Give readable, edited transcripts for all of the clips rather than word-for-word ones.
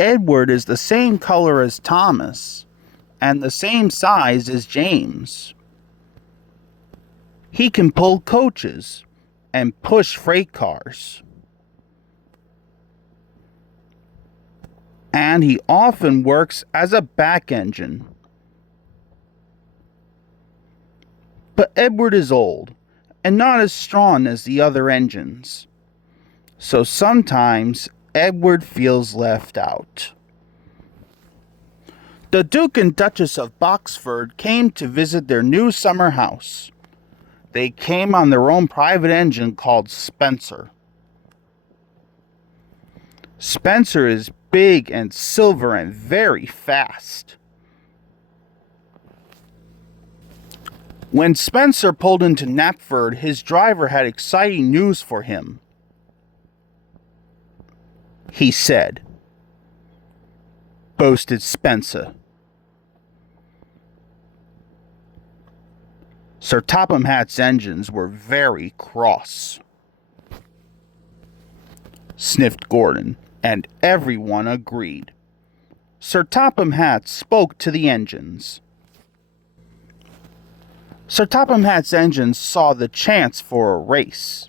Edward is the same color as Thomas and the same size as James. He can pull coaches and push freight cars. And he often works as a back engine. But Edward is old and not as strong as the other engines. So sometimes Edward feels left out. The Duke and Duchess of Boxford came to visit their new summer house. They came on their own private engine called Spencer. Spencer is big and silver and very fast. When Spencer pulled into Knapford, his driver had exciting news for him. He said, boasted Spencer. Sir Topham Hatt's engines were very cross. Sniffed Gordon, and everyone agreed. Sir Topham Hatt spoke to the engines. Sir Topham Hatt's engines saw the chance for a race.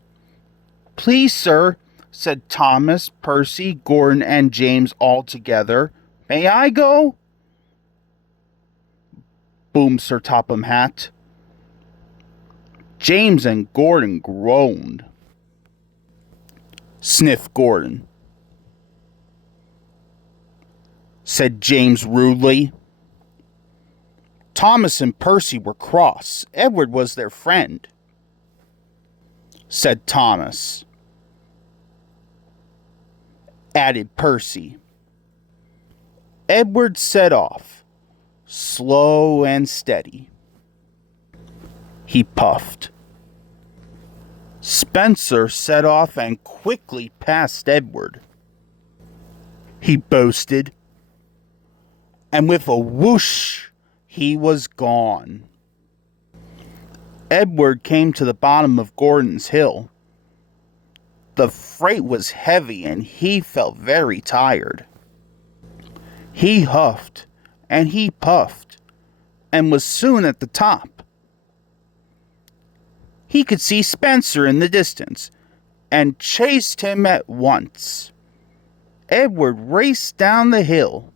Please, sir, said Thomas, Percy, Gordon, and James all together. May I go? Boomed Sir Topham Hatt. James and Gordon groaned. Sniffed Gordon. Said James rudely. Thomas and Percy were cross. Edward was their friend. Said Thomas. Added Percy. Edward set off, slow and steady. He puffed. Spencer set off and quickly passed Edward. He boasted. And with a whoosh, he was gone. Edward came to the bottom of Gordon's Hill. The freight was heavy and he felt very tired. He huffed and he puffed and was soon at the top. He could see Spencer in the distance and chased him at once. Edward raced down the hill.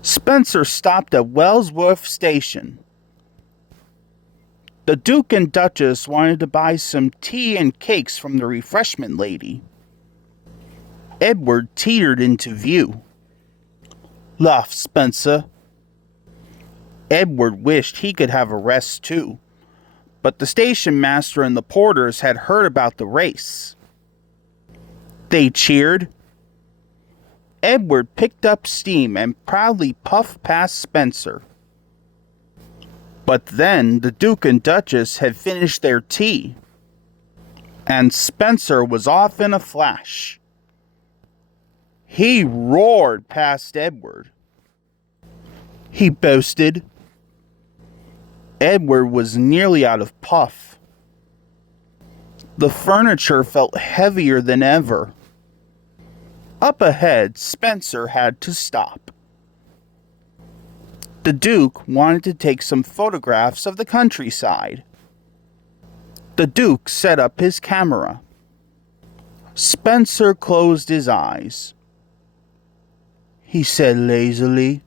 Spencer stopped at Wellsworth Station. The Duke and Duchess wanted to buy some tea and cakes from the refreshment lady. Edward teetered into view. Laughed Spencer. Edward wished he could have a rest too, but the station master and the porters had heard about the race. They cheered. Edward picked up steam and proudly puffed past Spencer. But then the Duke and Duchess had finished their tea, and Spencer was off in a flash. He roared past Edward. He boasted. Edward was nearly out of puff. The furniture felt heavier than ever. Up ahead, Spencer had to stop. The Duke wanted to take some photographs of the countryside. The Duke set up his camera. Spencer closed his eyes. He said lazily.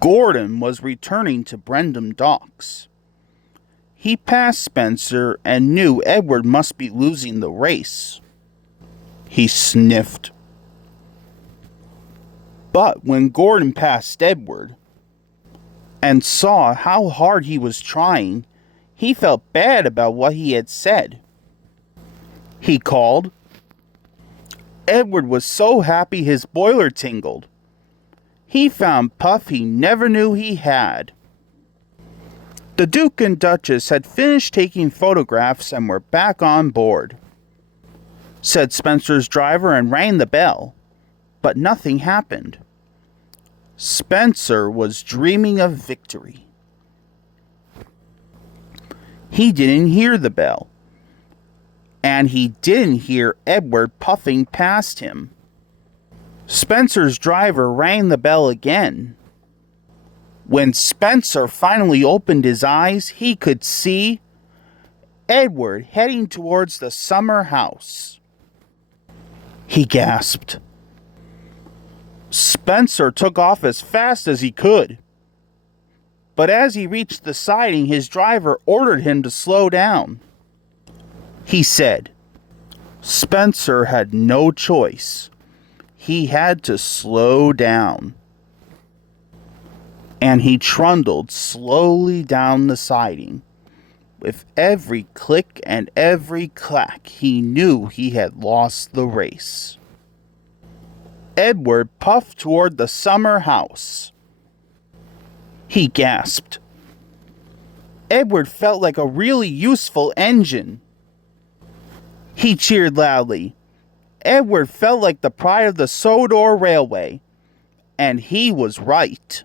Gordon was returning to Brendam Docks. He passed Spencer and knew Edward must be losing the race. He sniffed. But when Gordon passed Edward and saw how hard he was trying, he felt bad about what he had said. He called. Edward was so happy his boiler tingled. He found puff he never knew he had. The Duke and Duchess had finished taking photographs and were back on board. Said Spencer's driver and rang the bell, but nothing happened. Spencer was dreaming of victory. He didn't hear the bell, and he didn't hear Edward puffing past him. Spencer's driver rang the bell again. When Spencer finally opened his eyes, he could see Edward heading towards the summer house. He gasped. Spencer took off as fast as he could. But as he reached the siding, his driver ordered him to slow down. He said Spencer had no choice. He had to slow down. And he trundled slowly down the siding. With every click and every clack, he knew he had lost the race. Edward puffed toward the summer house. He gasped. Edward felt like a really useful engine. He cheered loudly. Edward felt like the pride of the Sodor Railway. And he was right.